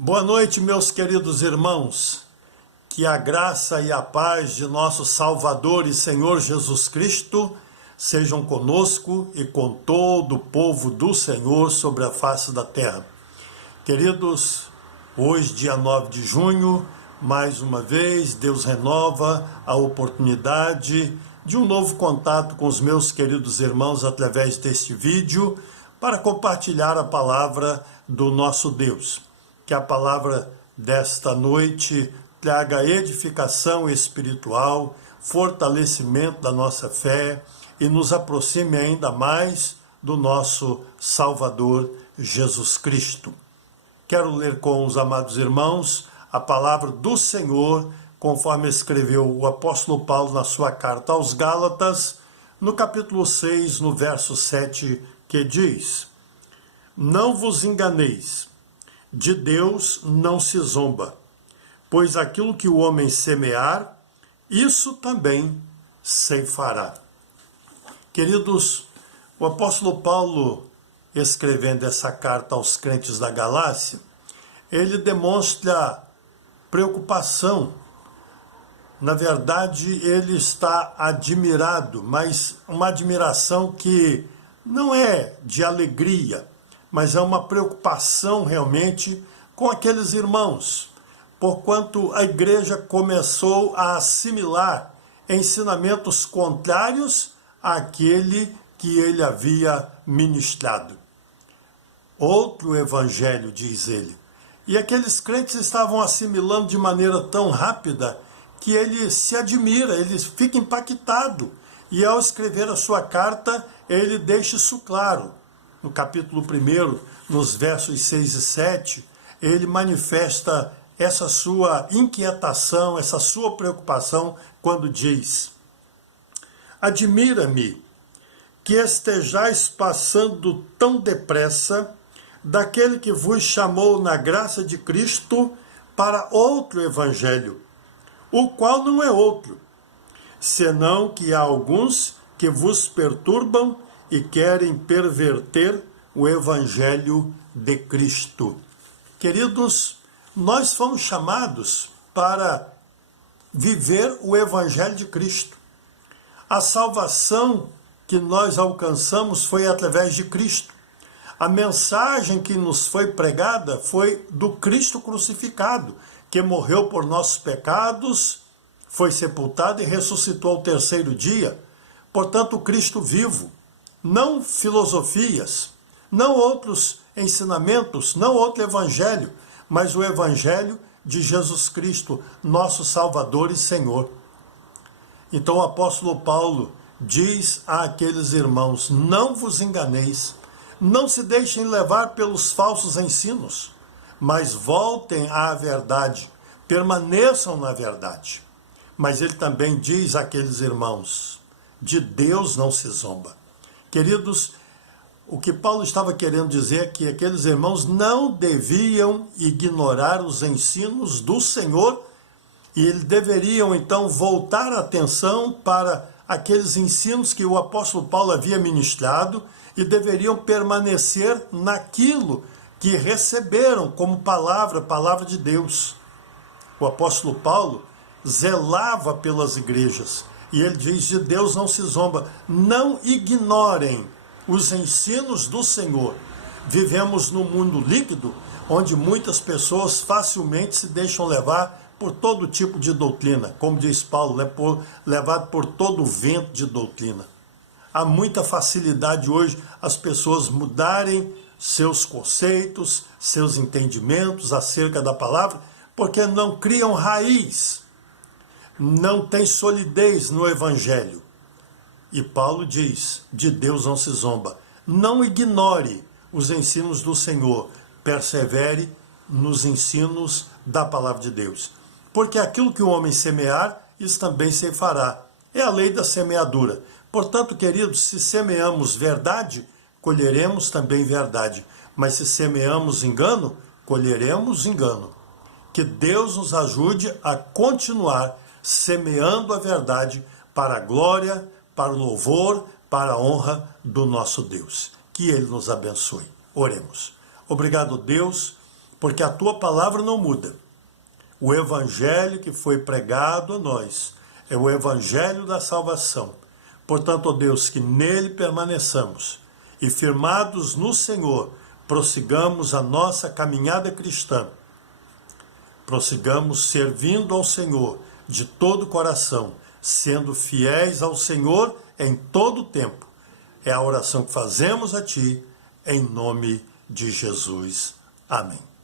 Boa noite, meus queridos irmãos. Que a graça e a paz de nosso Salvador e Senhor Jesus Cristo sejam conosco e com todo o povo do Senhor sobre a face da terra. Queridos, hoje, dia 9 de junho, mais uma vez, Deus renova a oportunidade de um novo contato com os meus queridos irmãos através deste vídeo para compartilhar a palavra do nosso Deus. Que a palavra desta noite traga edificação espiritual, fortalecimento da nossa fé e nos aproxime ainda mais do nosso Salvador Jesus Cristo. Quero ler com os amados irmãos a palavra do Senhor, conforme escreveu o apóstolo Paulo na sua carta aos Gálatas, no capítulo 6, no verso 7, que diz: Não vos enganeis, de Deus não se zomba, pois aquilo que o homem semear, isso também ceifará. Queridos, o apóstolo Paulo, escrevendo essa carta aos crentes da Galácia, ele demonstra preocupação. Na verdade, ele está admirado, mas uma admiração que não é de alegria, mas é uma preocupação realmente com aqueles irmãos, porquanto a igreja começou a assimilar ensinamentos contrários àquele que ele havia ministrado. Outro evangelho, diz ele. E aqueles crentes estavam assimilando de maneira tão rápida que ele se admira, ele fica impactado. E ao escrever a sua carta, ele deixa isso claro. No capítulo 1, nos versos 6 e 7, ele manifesta essa sua inquietação, essa sua preocupação, quando diz: Admira-me que estejais passando tão depressa daquele que vos chamou na graça de Cristo para outro evangelho, o qual não é outro, senão que há alguns que vos perturbam e querem perverter o evangelho de Cristo. Queridos, nós fomos chamados para viver o evangelho de Cristo. A salvação que nós alcançamos foi através de Cristo. A mensagem que nos foi pregada foi do Cristo crucificado, que morreu por nossos pecados, foi sepultado e ressuscitou ao terceiro dia. Portanto, o Cristo vivo. Não filosofias, não outros ensinamentos, não outro evangelho, mas o evangelho de Jesus Cristo, nosso Salvador e Senhor. Então o apóstolo Paulo diz àqueles irmãos: não vos enganeis, não se deixem levar pelos falsos ensinos, mas voltem à verdade, permaneçam na verdade. Mas ele também diz àqueles irmãos: de Deus não se zomba. Queridos, o que Paulo estava querendo dizer é que aqueles irmãos não deviam ignorar os ensinos do Senhor e eles deveriam então voltar a atenção para aqueles ensinos que o apóstolo Paulo havia ministrado e deveriam permanecer naquilo que receberam como palavra de Deus. O apóstolo Paulo zelava pelas igrejas. E ele diz: de Deus não se zomba. Não ignorem os ensinos do Senhor. Vivemos num mundo líquido, onde muitas pessoas facilmente se deixam levar por todo tipo de doutrina. Como diz Paulo, levado por todo o vento de doutrina. Há muita facilidade hoje as pessoas mudarem seus conceitos, seus entendimentos acerca da palavra, porque não criam raiz. Não tem solidez no evangelho. E Paulo diz: de Deus não se zomba. Não ignore os ensinos do Senhor. Persevere nos ensinos da palavra de Deus. Porque aquilo que o homem semear, isso também se fará. É a lei da semeadura. Portanto, queridos, se semeamos verdade, colheremos também verdade. Mas se semeamos engano, colheremos engano. Que Deus nos ajude a continuar semeando a verdade para a glória, para o louvor, para a honra do nosso Deus. Que Ele nos abençoe. Oremos. Obrigado, Deus, porque a tua palavra não muda. O evangelho que foi pregado a nós é o evangelho da salvação. Portanto, ó Deus, que nele permaneçamos e, firmados no Senhor, prossigamos a nossa caminhada cristã. Prossigamos servindo ao Senhor de todo o coração, sendo fiéis ao Senhor em todo o tempo. É a oração que fazemos a Ti, em nome de Jesus. Amém.